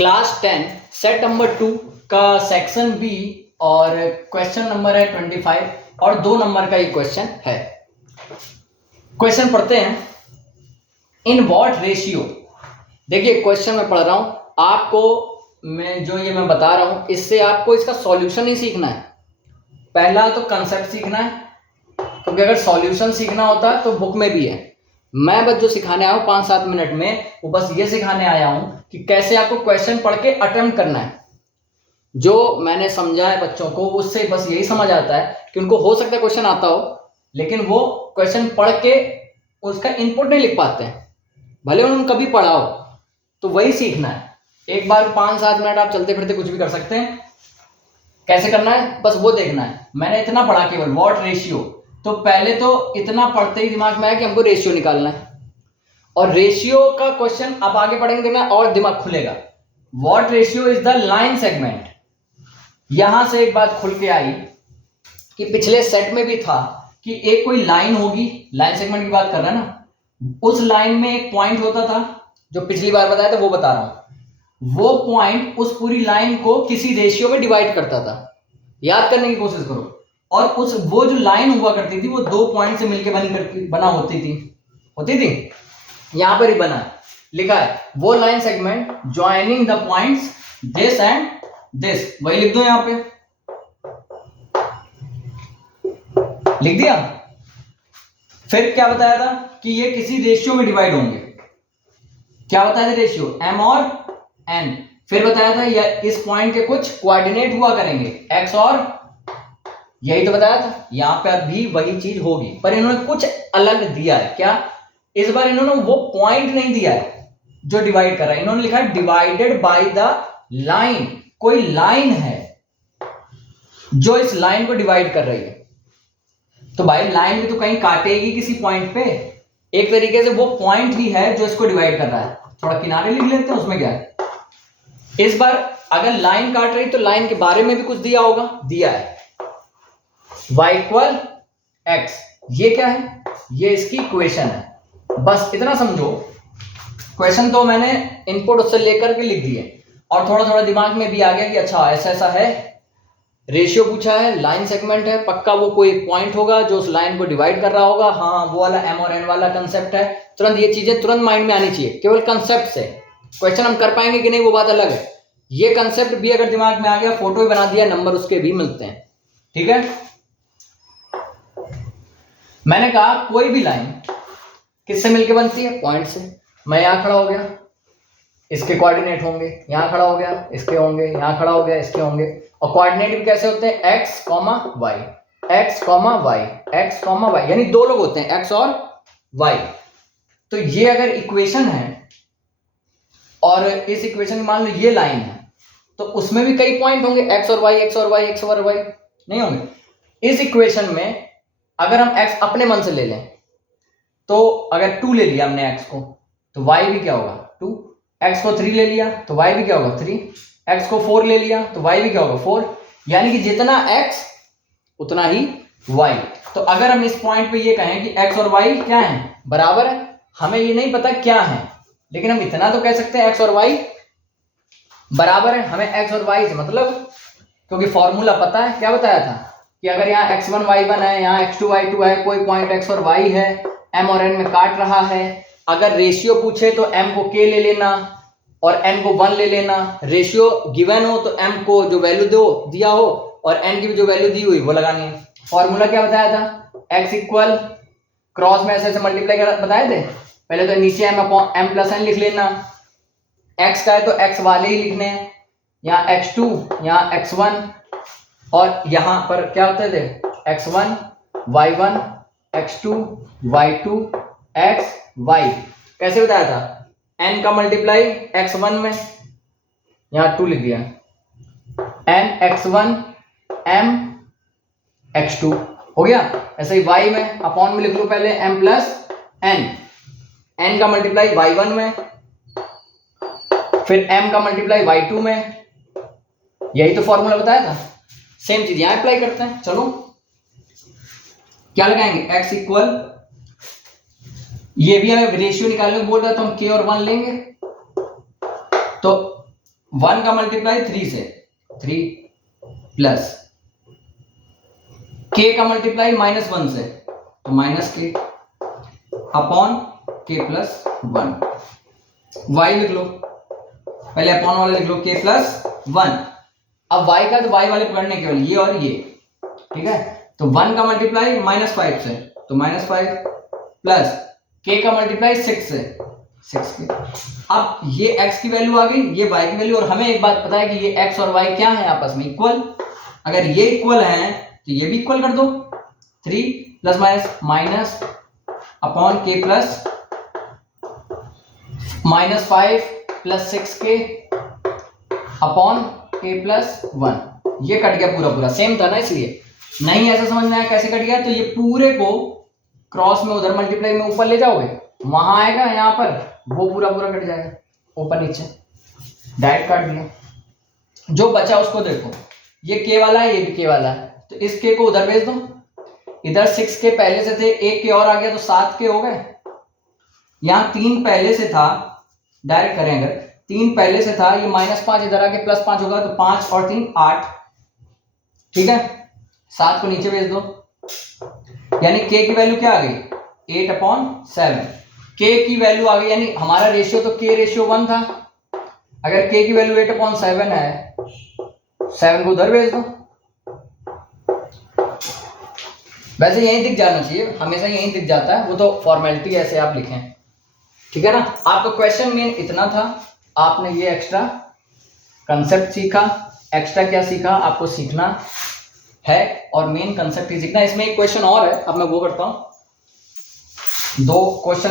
Class 10 set number 2 का section B और question number है 25 और 2 नंबर का ये क्वेश्चन है। क्वेश्चन पढ़ते हैं। इन व्हाट रेशियो, देखिए क्वेश्चन मैं पढ़ रहा हूं आपको, मैं बता रहा हूं इससे आपको इसका सॉल्यूशन ही सीखना है। पहला तो कंसेप्ट सीखना है, क्योंकि अगर सॉल्यूशन सीखना होता है तो बुक में भी है। मैं बस जो सिखाने आया हूँ 5-7 मिनट में, वो बस ये सिखाने आया हूँ कि कैसे आपको क्वेश्चन पढ़ के अटेम्प्ट करना है। जो मैंने समझा है बच्चों को, उससे बस यही समझ आता है कि उनको हो सकता है क्वेश्चन आता हो, लेकिन वो क्वेश्चन पढ़ के उसका इनपुट नहीं लिख पाते हैं, भले उन्होंने कभी पढ़ा हो। तो वही सीखना है। एक बार 5-7 मिनट आप चलते फिरते कुछ भी कर सकते हैं। कैसे करना है बस वो देखना है। मैंने इतना पढ़ा केवल व्हाट रेशियो, तो पहले तो इतना पढ़ते ही दिमाग में आया कि हमको रेशियो निकालना है, और रेशियो का क्वेश्चन अब आगे पढ़ेंगे देखना और दिमाग खुलेगा। What ratio is the line segment. यहां से एक बात खुल के आई कि पिछले सेट में भी था कि एक कोई लाइन होगी, लाइन सेगमेंट की बात कर रहा है ना, उस लाइन में एक पॉइंट होता था, जो पिछली बार बताया था वो बता रहा हूं। वो पॉइंट उस पूरी लाइन को किसी रेशियो में डिवाइड करता था, याद करने की कोशिश करो। और वो जो लाइन हुआ करती थी वो 2 पॉइंट से मिलकर बना होती थी। यहां पर ही बना लिखा है वो line segment joining the points this and this, वही लिख दो यहां पे, लिख दिया। फिर क्या बताया था कि ये किसी रेशियो में डिवाइड होंगे। क्या बताया था रेशियो, एम और एन। फिर बताया था इस पॉइंट के कुछ कोऑर्डिनेट हुआ करेंगे, एक्स और, यही तो बताया था। यहां पर भी वही चीज होगी, पर इन्होंने कुछ अलग दिया है। क्या, इस बार इन्होंने वो पॉइंट नहीं दिया है जो डिवाइड कर रहा है, इन्होंने लिखा है डिवाइडेड बाय द लाइन। कोई लाइन है जो इस लाइन को डिवाइड कर रही है, तो भाई लाइन भी तो कहीं काटेगी किसी पॉइंट पे। एक तरीके से वो पॉइंट ही है जो इसको डिवाइड कर रहा है। थोड़ा किनारे लिख लेते हैं, उसमें क्या है। इस बार अगर लाइन काट रही तो लाइन के बारे में भी कुछ दिया होगा, दिया है y इक्वल x। ये क्या है, ये इसकी इक्वेशन है। बस इतना समझो। क्वेश्चन तो मैंने इनपुट उससे लेकर के लिख दिए, और थोड़ा थोड़ा दिमाग में भी आ गया कि अच्छा ऐसा ऐसा है। रेशियो पूछा है, लाइन सेगमेंट है, पक्का वो कोई पॉइंट होगा जो उस लाइन को डिवाइड कर रहा होगा। हाँ, वो वाला एम और एन वाला कंसेप्ट है। तुरंत ये चीजें तुरंत माइंड में आनी चाहिए। केवल कंसेप्ट से क्वेश्चन हम कर पाएंगे कि नहीं वो बात अलग है। ये कंसेप्ट भी अगर दिमाग में आ गया, फोटो भी बना दिया, नंबर उसके भी मिलते हैं। ठीक है, मैंने कहा कोई भी लाइन किससे मिलके बनती है, पॉइंट से। मैं यहां खड़ा हो गया, इसके कोऑर्डिनेट होंगे, यहां खड़ा हो गया इसके होंगे, यहां खड़ा हो गया इसके होंगे। और कोऑर्डिनेट भी कैसे होते हैं, X comma Y, X comma Y, X comma Y, यानी 2 लोग होते हैं, एक्स और वाई। तो ये अगर इक्वेशन है और इस इक्वेशन में मान लो ये लाइन है, तो उसमें भी कई पॉइंट होंगे, एक्स और वाई, एक्स और वाई, एक्स और वाई, नहीं होंगे। इस इक्वेशन में अगर हम x अपने मन से ले लें, तो अगर 2 ले लिया हमने x को, तो y भी क्या होगा 2। x को 3 ले लिया तो y भी क्या होगा 3। x को 4 ले लिया तो y भी क्या होगा 4। यानी कि जितना x उतना ही y। तो अगर हम इस पॉइंट पे ये कहें कि x और y क्या है, बराबर है, हमें ये नहीं पता क्या है, लेकिन हम इतना तो कह सकते हैं x और y बराबर है। हमें x और y से मतलब, क्योंकि फॉर्मूला पता है। क्या बताया था कि अगर यहाँ x1 y1 है, यहाँ x2 y2 है, कोई पॉइंट x और y है, m और n में काट रहा है। अगर रेशियो पूछे तो m को k ले लेना और n को 1 ले लेना। रेशियो गिवन हो तो m को जो वैल्यू दिया हो और n की भी जो वैल्यू दी हुई वो लगानी है। फॉर्मूला क्या बताया था, x इक्वल क्रॉस में ऐसे मल्टीप्लाई कर बताए थे। पहले तो नीचे m प्लस n लिख लेना, x का है तो x वाले ही लिखने हैं, यहाँ x2 यहाँ x1, और यहां पर क्या होते थे x1 y1 x2 y2 x y। कैसे बताया था, n का मल्टीप्लाई x1 में, यहां 2 लिख दिया, n x1 m x2 हो गया। ऐसे ही y में अपॉन में लिख लो पहले m प्लस n का मल्टीप्लाई y1 में, फिर m का मल्टीप्लाई y2 में। यही तो फॉर्मूला बताया था। सेम चीज यहां अप्लाई करते हैं। चलो क्या लगाएंगे, x इक्वल, ये भी हमें रेशियो निकालने को बोल रहा है तो हम k और 1 लेंगे, तो 1 का मल्टीप्लाई 3 से 3 प्लस k का मल्टीप्लाई -1 से तो -k upon k plus 1। y लिख लो, पहले अपॉन वाला लिख लो, k प्लस 1। अब y का तो y वाले पकड़ने केवल ये और ये, ठीक है। तो 1 का मल्टीप्लाई -5 से तो -5 प्लस k का मल्टीप्लाई 6 से 6k। अब ये x की वैल्यू आ गई, ये y की वैल्यू, और हमें एक बात पता है कि ये x और y क्या है आपस में इक्वल। अगर ये इक्वल हैं तो ये भी इक्वल कर दो, 3 plus minus upon k plus -5 plus 6k upon k plus 1। ये कट गया पूरा पूरा, सेम था ना, इसलिए नहीं ऐसा समझ में आया कैसे कट गया। तो ये पूरे को क्रॉस में उधर मल्टीप्लाई में ऊपर ले जाओगे, वहां आएगा, यहाँ पर वो पूरा पूरा कट जाएगा, ऊपर नीचे डायरेक्ट काट दिया। जो बचा उसको देखो, ये k वाला है, ये भी k वाला है, तो इस k को उधर भेज दो। इधर 6k पहले से थे, एक k और आ गया तो 7k हो गए। यहाँ 3 पहले से था, डायरेक्ट करें अगर 3 पहले से था, ये -5 इधर आके +5 होगा, तो 5 और 3 8, ठीक है। 7 को नीचे भेज दो, यानी k की वैल्यू क्या आ गई 8/7। k की वैल्यू आ गई, यानी हमारा रेशियो तो k रेशियो 1 था। अगर k की वैल्यू 8/7 है, 7 को उधर भेज दो। वैसे यही दिख जाना चाहिए, हमेशा यही दिख जाता है, वो तो फॉर्मेलिटी ऐसे आप लिखें, ठीक है ना। आपका क्वेश्चन मेन इतना था, आपने ये एक्स्ट्रा कंसेप्ट सीखा। एक्स्ट्रा क्या सीखा आपको सीखना है, और मेन कंसेप्ट ही सीखना। इसमें एक क्वेश्चन और है, अब मैं वो करता हूं, 2 क्वेश्चन